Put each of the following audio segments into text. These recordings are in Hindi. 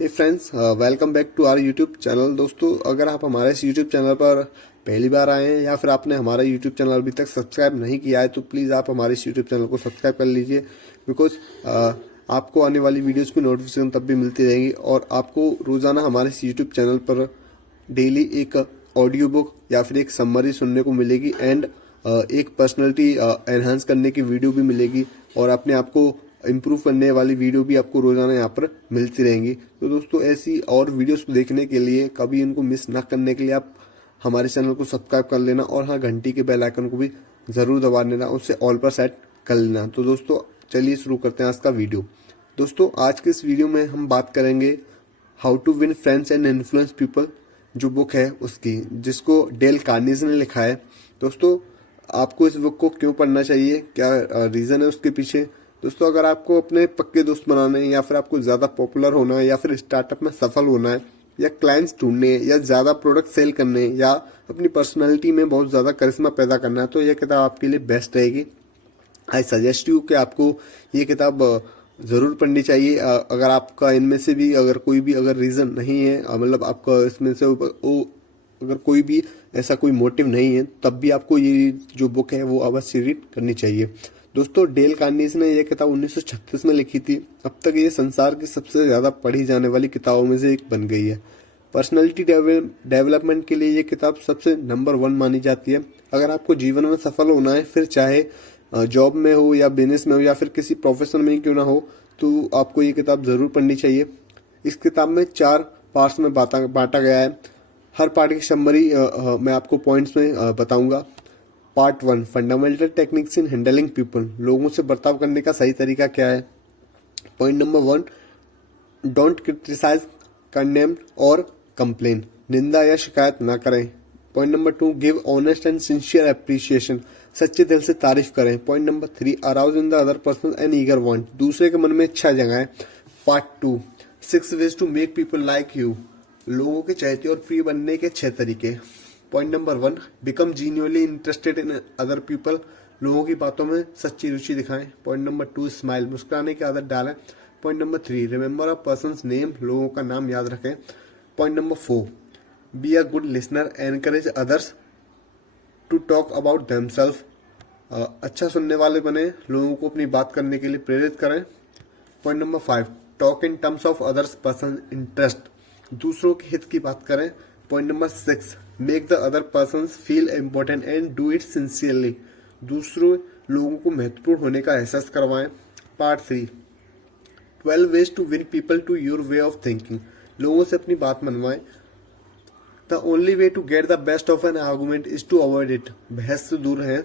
Hey friends, welcome back to our YouTube channel. दोस्तों, अगर आप हमारे इस यूट्यूब चैनल पर पहली बार आए हैं या फिर आपने हमारा यूट्यूब चैनल अभी तक सब्सक्राइब नहीं किया है तो प्लीज़ आप हमारे इस यूट्यूब चैनल को सब्सक्राइब कर लीजिए। बिकॉज आपको आने वाली वीडियोस की नोटिफिकेशन तब भी मिलती रहेगी और आपको रोज़ाना हमारे इस यूट्यूब चैनल पर डेली एक ऑडियो बुक या फिर एक समरी सुनने को मिलेगी एंड एक पर्सनैलिटी एनहांस करने की वीडियो भी मिलेगी और अपने आप को इम्प्रूव करने वाली वीडियो भी आपको रोजाना यहाँ पर मिलती रहेंगी। तो दोस्तों, ऐसी और वीडियोस को देखने के लिए, कभी इनको मिस ना करने के लिए आप हमारे चैनल को सब्सक्राइब कर लेना और हाँ, घंटी के बेल आइकन को भी ज़रूर दबा लेना, उससे ऑल पर सेट कर लेना। तो दोस्तों, चलिए शुरू करते हैं आज का वीडियो। दोस्तों, आज के इस वीडियो में हम बात करेंगे how to win friends and influence people, जो बुक है उसकी, जिसको डेल कार्नेगी ने लिखा है। दोस्तों, आपको इस बुक को क्यों पढ़ना चाहिए, क्या रीज़न है उसके पीछे। दोस्तों, अगर आपको अपने पक्के दोस्त बनाने हैं या फिर आपको ज़्यादा पॉपुलर होना है या फिर स्टार्टअप में सफल होना है या क्लाइंट्स ढूंढने हैं या ज़्यादा प्रोडक्ट सेल करने हैं या अपनी पर्सनालिटी में बहुत ज़्यादा करिश्मा पैदा करना है, तो यह किताब आपके लिए बेस्ट रहेगी। आई सजेस्ट यू कि आपको ये किताब ज़रूर पढ़नी चाहिए। अगर आपका इनमें से भी अगर कोई भी अगर रीज़न नहीं है, मतलब आपका इसमें से अगर कोई भी ऐसा कोई मोटिव नहीं है, तब भी आपको ये जो बुक है वो अवश्य रीड करनी चाहिए। दोस्तों, डेल कार्नेगी ने यह किताब 1936 में लिखी थी। अब तक ये संसार की सबसे ज़्यादा पढ़ी जाने वाली किताबों में से एक बन गई है। पर्सनैलिटी डेवलपमेंट के लिए ये किताब सबसे नंबर 1 मानी जाती है। अगर आपको जीवन में सफल होना है, फिर चाहे जॉब में हो या बिजनेस में हो या फिर किसी प्रोफेशन में ही क्यों ना हो, तो आपको ये किताब ज़रूर पढ़नी चाहिए। इस किताब में 4 पार्ट्स में बांटा गया है। हर पार्ट की समरी मैं आपको पॉइंट्स में बताऊंगा। Part 1, fundamental techniques in handling people, लोगों से बर्ताव करने का सही तरीका क्या है। Point number 1, don't criticise, condemn और कंप्लेन, निंदा या शिकायत ना करें। Point number 2, give honest and sincere appreciation, सच्चे दिल से तारीफ करें। Point number 3, arouse in the other person an eager want, दूसरे के मन में इच्छा जगाएं। Part 2, 6 ways to make people like you, लोगों के चहेते और प्रिय बनने के 6 तरीके। Point number 1, become genuinely interested in other people, लोगों की बातों में सच्ची रुचि दिखाएं। पॉइंट नंबर 2, स्माइल, मुस्कुराने की आदत डालें। Point number 3, remember a person's name, लोगों का नाम याद रखें। Point number 4, be a good listener, encourage others to talk about themselves, अच्छा सुनने वाले बने, लोगों को अपनी बात करने के लिए प्रेरित करें। Point number 5, talk in terms of others person interest, दूसरों के हित की बात करें। Point number 6, make the other person feel important and do it sincerely, दूसरों लोगों को महत्वपूर्ण होने का एहसास करवाएं। Part 3, 12 ways to win people to your way of thinking, लोगों से अपनी बात मनवाएं। The only way to get the best of an argument is to avoid it, बहस से दूर है।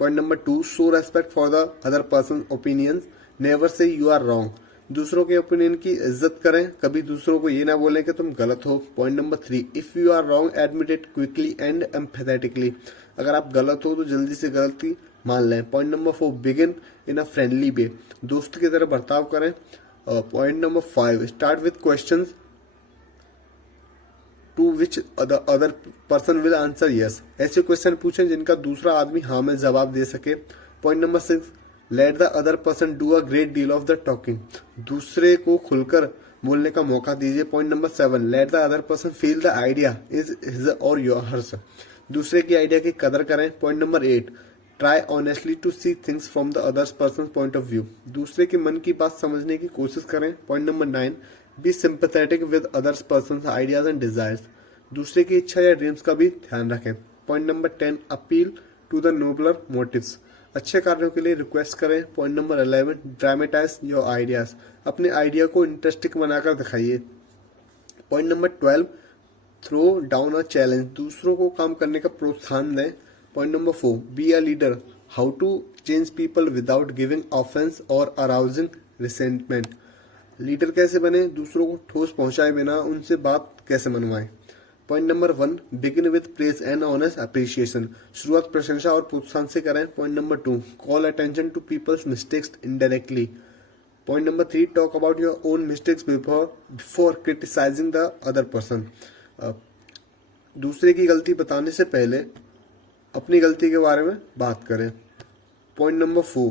Point number 2, show respect for the other person opinions, never say you are wrong, दूसरों के ओपिनियन की इज्जत करें, कभी दूसरों को ये ना बोलें कि तुम गलत हो। Point number 3, if you are wrong admit it quickly and empathetically, अगर आप गलत हो तो जल्दी से गलती मान लें। Point number 4, begin in a friendly way, दोस्त की तरह बर्ताव करें। Point number 5, start with questions to which the other person will answer yes, ऐसे क्वेश्चन पूछें जिनका दूसरा आदमी हाँ में जवाब दे सके। Point number 6, let the other person do a great deal of the talking, दूसरे को खुलकर बोलने का मौका दीजिए। Point number 7, let the other person feel the idea is his or your hers, दूसरे की आइडिया की कदर करें। Point number 8, try honestly to see things from the other person point of view, दूसरे के मन की बात समझने की कोशिश करें। Point number 9, be sympathetic with others person ideas and desires, दूसरे की इच्छा या ड्रीम्स का भी ध्यान रखें। Point number 10, appeal to the nobler motives, अच्छे कार्यों के लिए रिक्वेस्ट करें। Point number 11, dramatise your ideas, अपने आइडिया को इंटरेस्टिंग बनाकर दिखाइए। Point number 12, throw down a challenge, दूसरों को काम करने का प्रोत्साहन दें। Point number 4, be a leader, how to change people without giving offence और अराउजिंग रिसेंटमेंट, लीडर कैसे बने, दूसरों को ठोस पहुंचाए बिना उनसे बात कैसे मनवाएं। Point number 1, begin with praise and honest appreciation, शुरुआत प्रशंसा और प्रोत्साहन से करें। Point number 2, call attention to people's mistakes indirectly. Point number 3, talk about your own mistakes before criticising the other person, दूसरे की गलती बताने से पहले अपनी गलती के बारे में बात करें। Point number 4,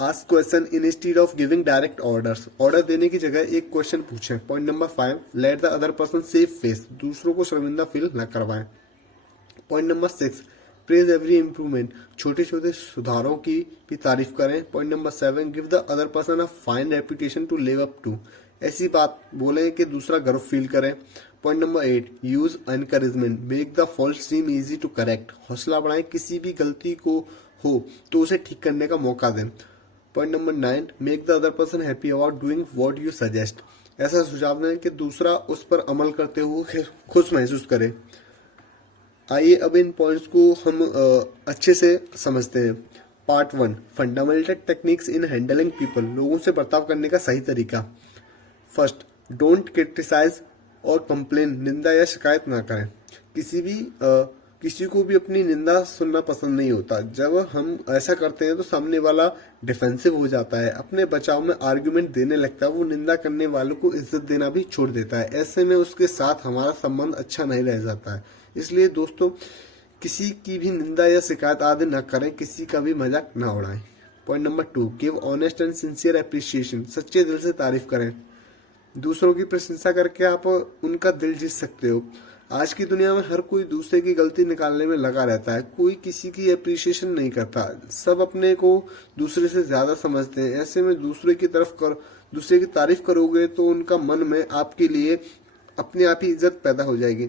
ask question instead of giving direct orders, order देने की जगह एक क्वेश्चन पूछें। Point number 5, let the other person save face, दूसरों को शर्मिंदा फील न करवाएं। Point number 6, praise every improvement, छोटे छोटे सुधारों की भी तारीफ करें। Point number 7, give the other person a fine reputation to live up to, ऐसी बात बोलें कि दूसरा गर्व फील करे। Point number 8, use encouragement, make the fault seem easy to correct, हौसला बढ़ाएं, किसी भी गलती को हो तो उसे ठीक करने का मौका दें। Point number 9, make the other person happy about doing what you suggest, ऐसा सुझाव दें कि दूसरा उस पर अमल करते हुए खुश महसूस करे। आइए अब इन पॉइंट्स को हम अच्छे से समझते हैं। Part 1, fundamental techniques in handling people, लोगों से बर्ताव करने का सही तरीका। फर्स्ट, डोंट क्रिटिसाइज और कंप्लेन, निंदा या शिकायत ना करें। किसी को भी अपनी निंदा सुनना पसंद नहीं होता। जब हम ऐसा करते हैं तो सामने वाला डिफेंसिव हो जाता है, अपने बचाव में आर्गुमेंट देने लगता है, वो निंदा करने वालों को इज्जत देना भी छोड़ देता है। ऐसे में उसके साथ हमारा संबंध अच्छा नहीं रह जाता है। इसलिए दोस्तों, किसी की भी निंदा या शिकायत आदि न करें, किसी का भी मजाक न उड़ाएं। Point number 2, give honest and sincere appreciation, सच्चे दिल से तारीफ करें। दूसरों की प्रशंसा करके आप उनका दिल जीत सकते हो। आज की दुनिया में हर कोई दूसरे की गलती निकालने में लगा रहता है, कोई किसी की अप्रिसिएशन नहीं करता, सब अपने को दूसरे से ज्यादा समझते हैं। ऐसे में दूसरे की तारीफ करोगे तो उनका मन में आपके लिए अपने आप ही इज्जत पैदा हो जाएगी।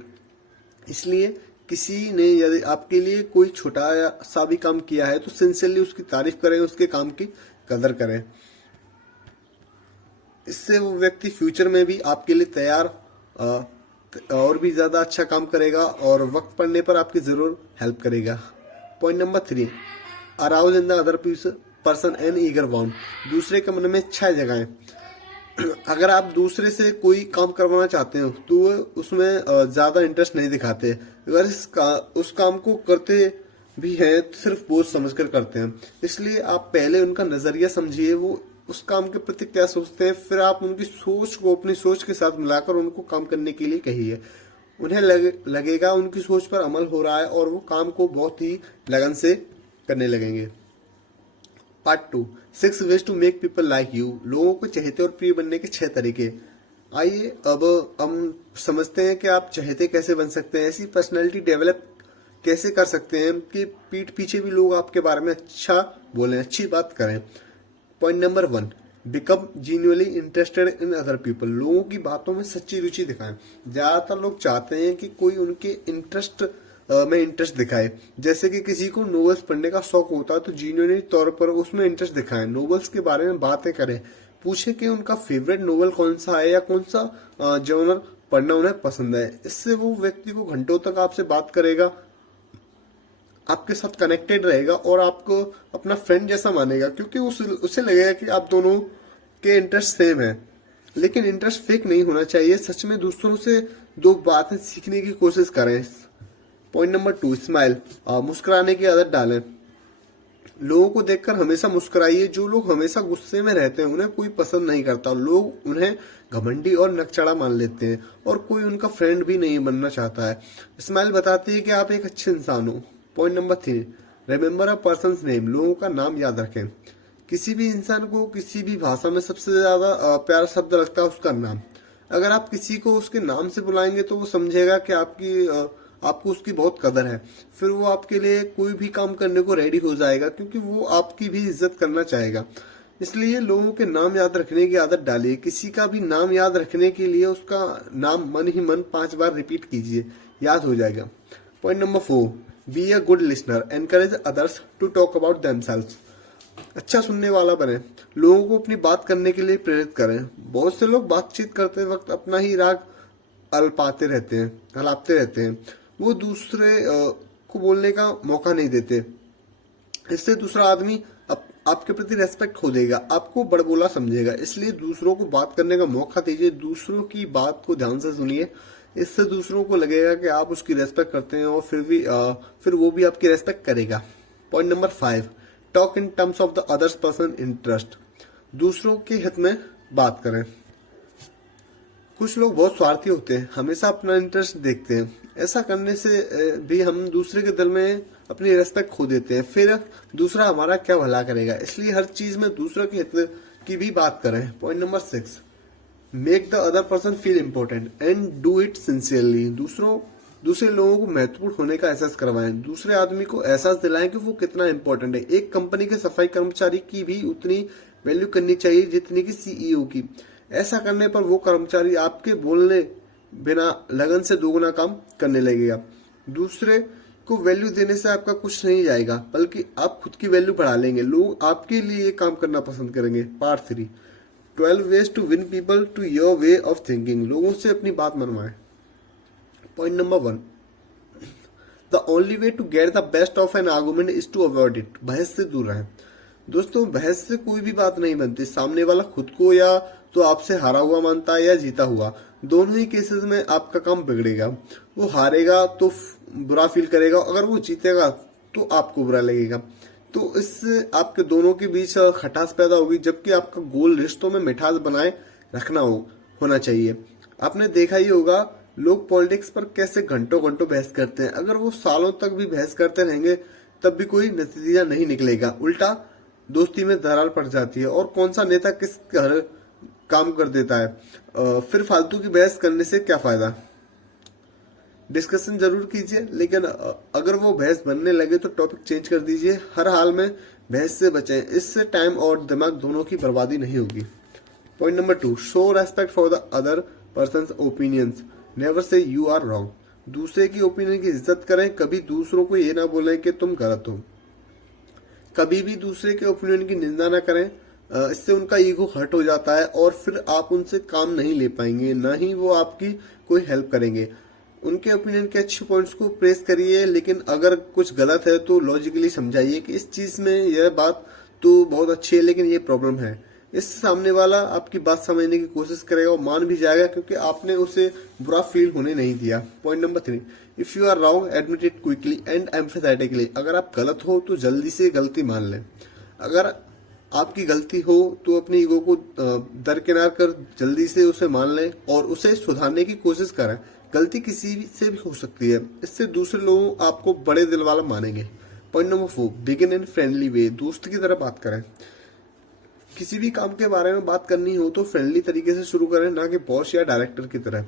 इसलिए किसी ने यदि आपके लिए कोई छोटा सा भी काम किया है तो सिंसियरली उसकी तारीफ करें, उसके काम की कदर करें। इससे वो व्यक्ति फ्यूचर में भी आपके लिए तैयार और भी ज्यादा अच्छा काम करेगा और वक्त पड़ने पर आपकी जरूर हेल्प करेगा। Point number 3, arouse in the other person an eager wound, दूसरे के मन में इच्छा जगाएं। अगर आप दूसरे से कोई काम करवाना चाहते हो तो उसमें ज्यादा इंटरेस्ट नहीं दिखाते, अगर उस काम को करते भी हैं तो सिर्फ बोझ समझकर करते हैं। इसलिए आप पहले उनका नजरिया समझिए, वो उस काम के प्रति क्या सोचते हैं, फिर आप उनकी सोच को अपनी सोच के साथ मिलाकर उनको काम करने के लिए कहिए। उन्हें लगेगा उनकी सोच पर अमल हो रहा है और वो काम को बहुत ही लगन से करने लगेंगे। Part 2, 6 ways to make people like you, लोगों को चहेते और प्रिय बनने के 6 तरीके। आइए अब हम समझते हैं कि आप चहेते कैसे बन सकते हैं, ऐसी पर्सनैलिटी डेवलप कैसे कर सकते हैं कि पीठ पीछे भी लोग आपके बारे में अच्छा बोलें, अच्छी बात करें। Point number 1, become genuinely interested in other people, लोगों की बातों में सच्ची रुचि दिखाएं। ज्यादातर लोग चाहते हैं कि कोई उनके में इंटरेस्ट दिखाए। जैसे कि किसी को नोवेल्स पढ़ने का शौक होता है तो जीन्युइनली तौर पर उसमें इंटरेस्ट दिखाएं, नोवेल्स के बारे में बातें करें, पूछे कि उनका फेवरेट नोवेल कौन सा है या कौन सा जॉनर पढ़ना उन्हें पसंद है। इससे वो व्यक्ति को घंटों तक आपसे बात करेगा, आपके साथ कनेक्टेड रहेगा और आपको अपना फ्रेंड जैसा मानेगा, क्योंकि उसे लगेगा कि आप दोनों के इंटरेस्ट सेम है। लेकिन इंटरेस्ट फेक नहीं होना चाहिए, सच में दूसरों से दो बातें सीखने की कोशिश करें। पॉइंट नंबर 2, स्माइल, मुस्कुराने की आदत डालें। लोगों को देखकर हमेशा मुस्कुराइए। जो लोग हमेशा गुस्से में रहते हैं उन्हें कोई पसंद नहीं करता, लोग उन्हें घमंडी और नकचड़ा मान लेते हैं और कोई उनका फ्रेंड भी नहीं बनना चाहता है। स्माइल बताती है कि आप एक अच्छे इंसान हो। Point number 3, remember a person's name, लोगों का नाम याद रखें। किसी भी इंसान को किसी भी भाषा में सबसे ज्यादा प्यारा शब्द लगता है उसका नाम। अगर आप किसी को उसके नाम से बुलाएंगे तो वो समझेगा कि आपको उसकी बहुत कदर है, फिर वो आपके लिए कोई भी काम करने को रेडी हो जाएगा, क्योंकि वो आपकी भी इज्जत करना चाहेगा। इसलिए लोगों के नाम याद रखने की आदत डालिए। किसी का भी नाम याद रखने के लिए उसका नाम मन ही मन 5 बार रिपीट कीजिए, याद हो जाएगा। Point number 4, be a good listener, encourage others to talk about themselves, अच्छा सुनने वाला बने, लोगों को अपनी बात करने के लिए प्रेरित करें। बहुत से लोग बातचीत करते वक्त अपना ही राग हलाते रहते हैं, वो दूसरे को बोलने का मौका नहीं देते। इससे दूसरा आदमी आपके प्रति रेस्पेक्ट खो देगा, आपको बड़बोला समझेगा। इसलिए दूसरों को बात करने का मौका दीजिए, दूसरों की बात को ध्यान से सुनिए। इससे दूसरों को लगेगा कि आप उसकी रेस्पेक्ट करते हैं और फिर वो भी आपकी रेस्पेक्ट करेगा। Point number 5, talk in terms of the others person interest, दूसरों के हित में बात करें। कुछ लोग बहुत स्वार्थी होते हैं, हमेशा अपना इंटरेस्ट देखते हैं। ऐसा करने से भी हम दूसरे के दिल में अपनी रेस्पेक्ट खो देते हैं। फिर दूसरा हमारा क्या भला करेगा, इसलिए हर चीज में दूसरों के हित की भी बात करें। Point number 6, make the other person feel important and do it sincerely. दूसरे लोगों को महत्वपूर्ण होने का एहसास करवाएं। दूसरे आदमी को एहसास दिलाएं कि वो कितना इम्पोर्टेंट है। एक कंपनी के सफाई कर्मचारी की भी उतनी वैल्यू करनी चाहिए जितनी कि सीईओ की। ऐसा करने पर वो कर्मचारी आपके बोलने बिना लगन से दोगुना काम करने लगेगा। दूसरे को वैल्यू देने से आपका कुछ नहीं जाएगा, बल्कि आप खुद की वैल्यू बढ़ा लेंगे। लोग आपके लिए ये काम करना पसंद करेंगे। Part 3, 12 ways to win people to your way of thinking। लोगों से अपनी बात मनवाएं। Point number 1, the only way to get the best of an argument is to avoid it. बहस से दूर रहें। दोस्तों, बहस से कोई भी बात नहीं बनती। सामने वाला खुद को या तो आपसे हारा हुआ मानता है या जीता हुआ। दोनों ही केसेस में आपका काम बिगड़ेगा। वो हारेगा तो बुरा फील करेगा, अगर वो जीतेगा तो आपको बुरा लगेगा। तो इससे आपके दोनों के बीच खटास पैदा होगी, जबकि आपका गोल रिश्तों में मिठास बनाए रखना होना चाहिए। आपने देखा ही होगा लोग पॉलिटिक्स पर कैसे घंटों घंटों बहस करते हैं। अगर वो सालों तक भी बहस करते रहेंगे तब भी कोई नतीजा नहीं निकलेगा। उल्टा दोस्ती में दरार पड़ जाती है और कौन सा नेता किस घर काम कर देता है। फिर फालतू की बहस करने से क्या फायदा। डिस्कशन जरूर कीजिए, लेकिन अगर वो बहस बनने लगे तो टॉपिक चेंज कर दीजिए। हर हाल में बहस से बचें, इससे टाइम और दिमाग दोनों की बर्बादी नहीं होगी। Point number 2, show respect for the other person's opinions, never say you are wrong. दूसरे की ओपिनियन की इज्जत करें। कभी दूसरों को ये ना बोलें कि तुम गलत हो। कभी भी दूसरे के ओपिनियन की निंदा ना करें। इससे उनका ईगो हर्ट हो जाता है और फिर आप उनसे काम नहीं ले पाएंगे, ना ही वो आपकी कोई हेल्प करेंगे। उनके ओपिनियन के अच्छे पॉइंट्स को प्रेस करिए, लेकिन अगर कुछ गलत है तो लॉजिकली समझाइए कि इस चीज में यह बात तो बहुत अच्छी है लेकिन ये प्रॉब्लम है। इससे सामने वाला आपकी बात समझने की कोशिश करेगा और मान भी जाएगा, क्योंकि आपने उसे बुरा फील होने नहीं दिया। Point number 3, if you are wrong admit it quickly and emphatically. अगर आप गलत हो तो जल्दी से गलती मान लें। अगर आपकी गलती हो तो अपनी ईगो को दरकिनार कर जल्दी से उसे मान लें और उसे सुधारने की कोशिश करें। गलती किसी से भी हो सकती है, इससे दूसरे लोग आपको बड़े दिल वाला मानेंगे। पॉइंट नंबर 4, बिगिन इन फ्रेंडली वे। दोस्त की तरह बात करें। किसी भी काम के बारे में बात करनी हो तो फ्रेंडली तरीके से शुरू करें, ना कि बॉस या डायरेक्टर की तरह।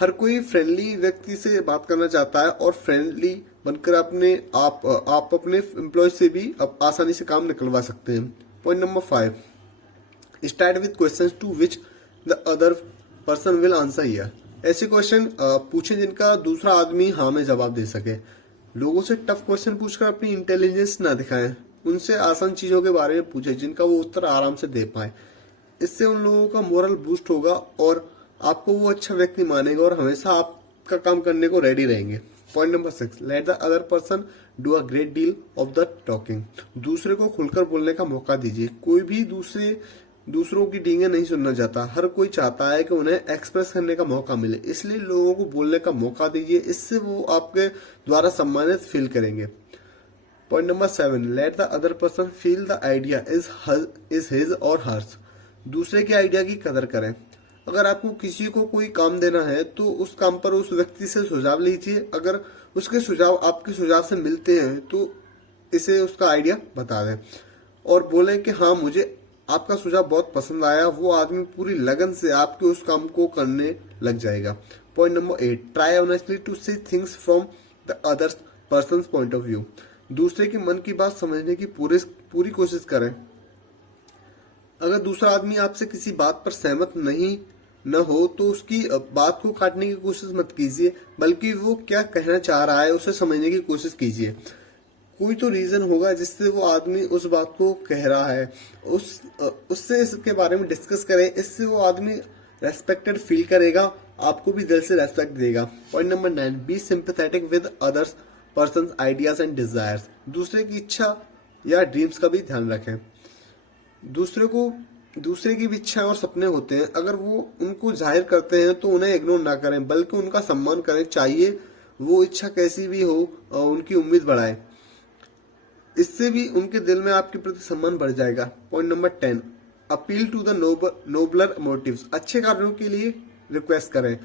हर कोई फ्रेंडली व्यक्ति से बात करना चाहता है और फ्रेंडली बनकर आप अपने एम्प्लॉय से भी आसानी से काम निकलवा सकते हैं। Point number 5, start with questions to which the other person will answer here. ऐसे क्वेश्चन पूछें जिनका दूसरा आदमी हाँ में जवाब दे सके। लोगों से टफ क्वेश्चन पूछकर अपनी इंटेलिजेंस ना दिखाएं। उनसे आसान चीजों के बारे में पूछें जिनका वो उत्तर आराम से दे पाए। इससे उन लोगों का मोरल बूस्ट होगा और आपको वो अच्छा व्यक्ति मानेगा और हमेशा आपका काम करने को रेडी रहेंगे। Point number 6, let the other person do a great deal of the talking. दूसरे को खुलकर बोलने का मौका दीजिए। कोई भी दूसरों की डींगे नहीं सुनना चाहता। हर कोई चाहता है कि उन्हें एक्सप्रेस करने का मौका मिले, इसलिए लोगों को बोलने का मौका दीजिए। इससे वो आपके द्वारा सम्मानित फील करेंगे। Point number 7, let the other person feel the idea is his और हर्स। दूसरे के आइडिया की कदर करें। अगर आपको किसी को कोई काम देना है तो उस काम पर उस व्यक्ति से सुझाव लीजिए। अगर उसके सुझाव आपके सुझाव से मिलते हैं तो इसे उसका आइडिया बता दें और बोलें कि हाँ, मुझे आपका सुझाव बहुत पसंद आया। वो आदमी पूरी लगन से आपके उस काम को करने लग जाएगा। Point number 8, try honestly to see things from the other person point of view. दूसरे के मन की बात समझने की पूरी कोशिश करें। अगर दूसरा आदमी आपसे किसी बात पर सहमत नहीं न हो तो उसकी बात को काटने की कोशिश मत कीजिए, बल्कि वो क्या कहना चाह रहा है उसे समझने की कोशिश कीजिए। कोई तो रीजन होगा जिससे वो आदमी उस बात को कह रहा है। उससे इसके बारे में डिस्कस करें। इससे वो आदमी रेस्पेक्टेड फील करेगा, आपको भी दिल से रेस्पेक्ट देगा। Point number 9, be sympathetic with others person's ideas and desires. दूसरे की इच्छा या ड्रीम्स का भी ध्यान रखें। दूसरे की भी इच्छाएं और सपने होते हैं। अगर वो उनको जाहिर करते हैं तो उन्हें इग्नोर ना करें, बल्कि उनका सम्मान करें। चाहिए वो इच्छा कैसी भी हो, उनकी उम्मीद बढ़ाएं। इससे भी उनके दिल में आपके प्रति सम्मान बढ़ जाएगा। Point number 10, appeal to the nobler motives. अच्छे कार्यों के लिए रिक्वेस्ट करें।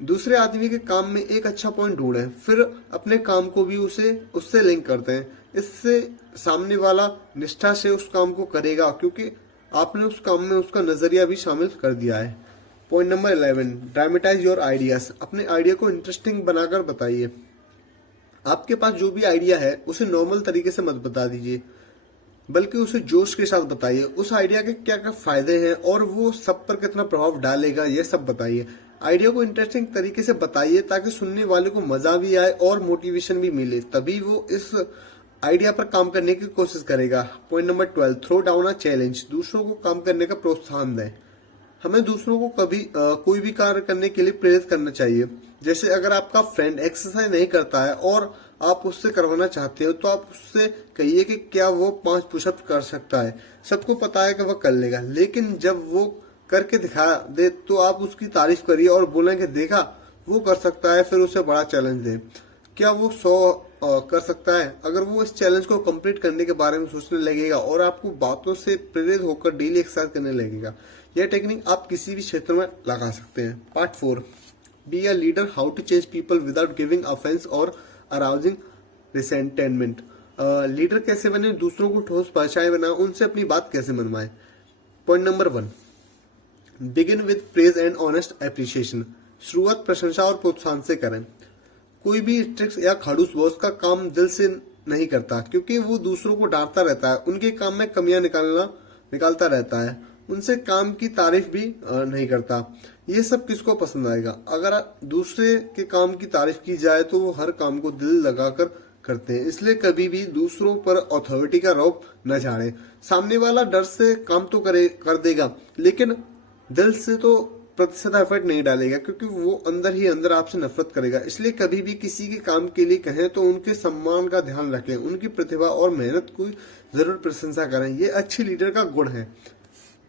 दूसरे आदमी के काम में एक अच्छा पॉइंट ढूंढें, फिर अपने काम को भी उसे उससे लिंक करते हैं। इससे सामने वाला निष्ठा से उस काम को करेगा, क्योंकि आपने उस काम में उसका नजरिया भी शामिल कर दिया है। Point number 11, dramatise your ideas. अपने आइडिया को इंटरेस्टिंग बनाकर बताइए। आपके पास जो भी आइडिया है उसे नॉर्मल तरीके से मत बता दीजिए, बल्कि उसे जोश के साथ बताइए। उस आइडिया के क्या क्या फायदे हैं और वो सब पर कितना प्रभाव डालेगा, ये सब बताइए। आइडिया को इंटरेस्टिंग तरीके से बताइए ताकि सुनने वाले को मजा भी आए और मोटिवेशन भी मिले, तभी वो इस आइडिया पर काम करने की कोशिश करेगा। Point number 12, throw down a challenge. दूसरों को काम करने का प्रोत्साहन दें। हमें दूसरों को कभी कोई भी कार्य करने के लिए प्रेरित करना चाहिए। जैसे अगर आपका फ्रेंड एक्सरसाइज नहीं करता है और आप उससे करवाना चाहते हो, तो आप उससे कहिए कि क्या वो 5 पुशअप कर सकता है। सबको पता है कि वह कर लेगा, लेकिन जब वो करके दिखा दे तो आप उसकी तारीफ करिए और बोलें कि देखा वो कर सकता है, फिर उसे बड़ा चैलेंज दें। क्या वो 100 कर सकता है? अगर वो इस चैलेंज को कंप्लीट करने के बारे में सोचने लगेगा और आपको बातों से प्रेरित होकर डेली एक्सरसाइज करने लगेगा। यह टेक्निक आप किसी भी क्षेत्र में लगा सकते हैं। Part 4, be a leader, how to change people without giving offence और अराउजिंग रिसेंटमेंट। लीडर कैसे बने, दूसरों को ठोस भाषाएं बनाए, उनसे अपनी बात कैसे मनवाएं। Point number 1, begin with praise and honest appreciation. शुरुआत प्रशंसा और प्रोत्साहन से करें। कोई भी स्ट्रिक्ट या खड़ूस बॉस का काम दिल से नहीं करता, क्योंकि वो दूसरों को डांटता रहता है, उनके काम में कमियां निकालता रहता है, उनसे काम की तारीफ भी नहीं करता। ये सब किसको पसंद आएगा? अगर दूसरे के काम की तारीफ की जाए तो वो हर काम को दिल लगाकर करते हैं। इसलिए कभी भी दूसरों पर अथॉरिटी का रौब न झाड़े। सामने वाला डर से काम तो कर देगा, लेकिन दिल से तो प्रतिशत एफर्ट नहीं डालेगा, क्योंकि वो अंदर ही अंदर आपसे नफरत करेगा। इसलिए कभी भी किसी के काम के लिए कहें तो उनके सम्मान का ध्यान रखें, उनकी प्रतिभा और मेहनत की जरूर प्रशंसा करें। ये अच्छी लीडर का गुण है।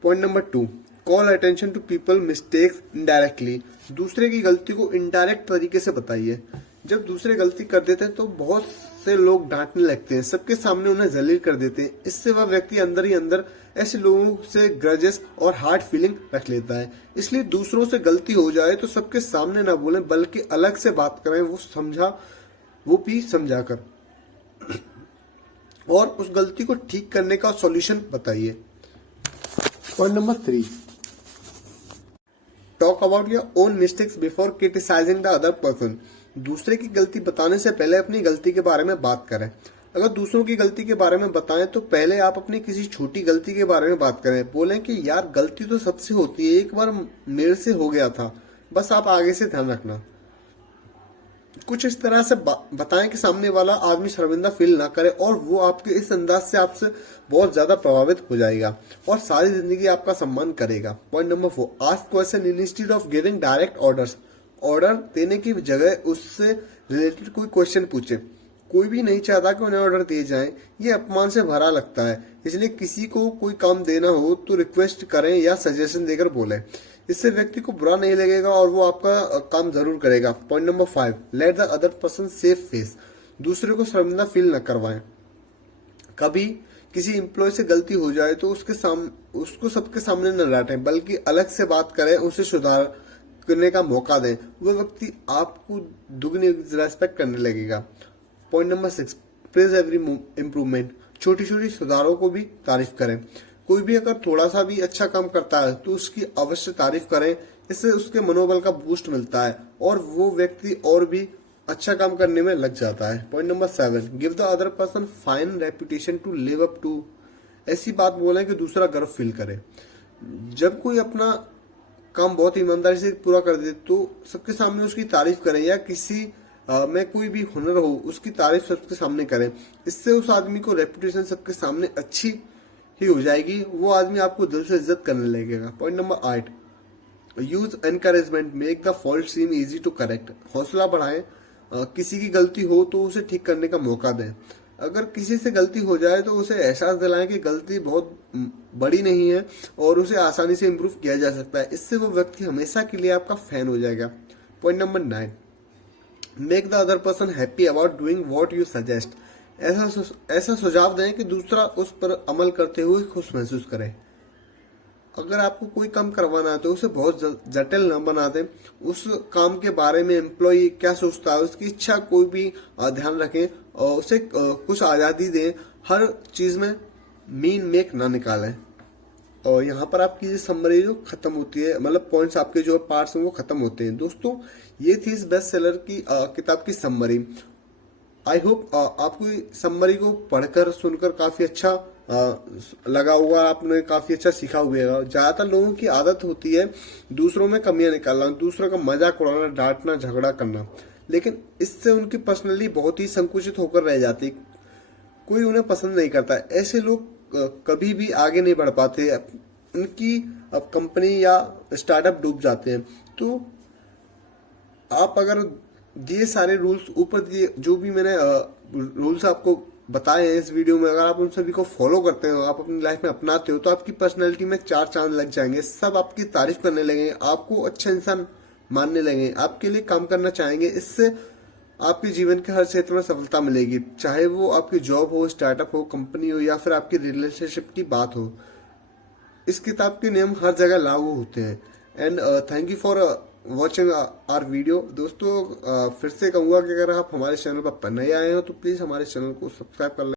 Point number 2, call attention to people mistakes indirectly. दूसरे की गलती को इनडायरेक्ट तरीके से बताइए। जब दूसरे गलती कर देते हैं तो बहुत से लोग डांटने लगते हैं, सबके सामने उन्हें जलील कर देते हैं। इससे वह व्यक्ति अंदर ही अंदर ऐसे लोगों से ग्रजेस और हार्ड फीलिंग रख लेता है। इसलिए दूसरों से गलती हो जाए तो सबके सामने ना बोलें, बल्कि अलग से बात करें, वो भी समझाकर, और उस गलती को ठीक करने का सॉल्यूशन बताइए। Point number 3, talk about your own mistakes before criticising the other person. दूसरे की गलती बताने से पहले अपनी गलती के बारे में बात करें। अगर दूसरों की गलती के बारे में बताएं तो पहले आप अपनी किसी छोटी गलती के बारे में बात करें। बोलें कि यार गलती तो सबसे होती है, एक बार मेरे से हो गया था, बस आप आगे से ध्यान रखना। कुछ इस तरह से बताएं कि सामने वाला आदमी शर्मिंदा फील ना करे, और वो आपके इस अंदाज से आपसे बहुत ज्यादा प्रभावित हो जाएगा और सारी जिंदगी आपका सम्मान करेगा। Point number 4, ask question instead of giving direct orders. Order देने की जगह उससे रिलेटेड कोई क्वेश्चन पूछे। कोई भी नहीं चाहता कि उन्हें ऑर्डर दिए जाए, ये अपमान से भरा लगता है। इसलिए किसी को कोई काम देना हो तो रिक्वेस्ट करें या सजेशन देकर बोलें। इससे व्यक्ति को बुरा नहीं लगेगा और वो आपका काम जरूर करेगा। Point number 5, let the other person safe face. दूसरे को शर्मिंदा फील न करवाएं। कभी किसी एम्प्लॉय से गलती हो जाए तो उसको सबके सामने न डांटें, बल्कि अलग से बात करें, उसे सुधार करने का मौका दें। वह व्यक्ति आपको दुगनी रेस्पेक्ट करने लगेगा। Point number 6, praise every improvement. छोटी छोटी सुधारों को भी तारीफ करें। कोई भी अगर थोड़ा सा भी अच्छा काम करता है तो उसकी अवश्य तारीफ करें। इससे उसके मनोबल का बूस्ट मिलता है और वो व्यक्ति और भी अच्छा काम करने में लग जाता है। Point number 7, give the other person fine reputation to live up to. ऐसी बात बोलें कि दूसरा गर्व फील करे। जब कोई अपना काम बहुत ईमानदारी से पूरा कर दे तो सबके सामने उसकी तारीफ करें, या किसी में कोई भी हुनर हो उसकी तारीफ सबके सामने करें। इससे उस आदमी को रेपुटेशन सबके सामने अच्छी ही हो जाएगी, वो आदमी आपको दिल से इज्जत करने लगेगा। Point number 8, use encouragement, make the fault seem easy to correct. हौसला बढ़ाएं। किसी की गलती हो तो उसे ठीक करने का मौका दें। अगर किसी से गलती हो जाए तो उसे एहसास दिलाएं कि गलती बहुत बड़ी नहीं है और उसे आसानी से इम्प्रूव किया जा सकता है। इससे वो व्यक्ति हमेशा के लिए आपका फैन हो जाएगा। Point number 9, make the other person happy about doing what you suggest. ऐसा सुझाव दें कि दूसरा उस पर अमल करते हुए खुश महसूस करे। अगर आपको कोई काम करवाना है तो उसे बहुत जटिल न बना दें। उस काम के बारे में एम्प्लॉय क्या सोचता है, उसकी इच्छा कोई भी ध्यान रखें और उसे कुछ आज़ादी दें। हर चीज़ में मीन मेक ना निकालें। और यहाँ पर आपकी ये समरी जो खत्म होती है, मतलब पॉइंट्स आपके जो पार्ट्स हैं वो खत्म होते हैं। दोस्तों ये थी इस बेस्ट सेलर की किताब की समरी। आई होप आपको समरी को पढ़कर सुनकर काफी अच्छा लगा होगा, आपने काफी अच्छा सीखा हुआ। ज्यादातर लोगों की आदत होती है दूसरों में कमियां निकालना, दूसरों का मजाक उड़ाना, डांटना, झगड़ा करना, लेकिन इससे उनकी पर्सनैलिटी बहुत ही संकुचित होकर रह जाती। कोई उन्हें पसंद नहीं करता। ऐसे लोग कभी भी आगे नहीं बढ़ पाते, उनकी अब कंपनी या स्टार्टअप डूब जाते हैं। तो आप अगर दिए सारे रूल्स ऊपर दिए जो भी मैंने रूल्स आपको बताए हैं इस वीडियो में, अगर आप उन सभी को फॉलो करते हो, आप अपनी लाइफ में अपनाते हो, तो आपकी पर्सनैलिटी में 4 चांद लग जाएंगे। सब आपकी तारीफ करने लगेंगे, आपको अच्छा इंसान मानने लगेंगे, आपके लिए काम करना चाहेंगे। इससे आपके जीवन के हर क्षेत्र में सफलता मिलेगी, चाहे वो आपकी जॉब हो, स्टार्टअप हो, कंपनी हो, या फिर आपकी रिलेशनशिप की बात हो। इस किताब के नियम हर जगह लागू होते हैं। And thank you for watching our video. दोस्तों फिर से कहूंगा कि अगर आप हमारे चैनल पर नए आए हो तो प्लीज़ हमारे चैनल को सब्सक्राइब कर लें।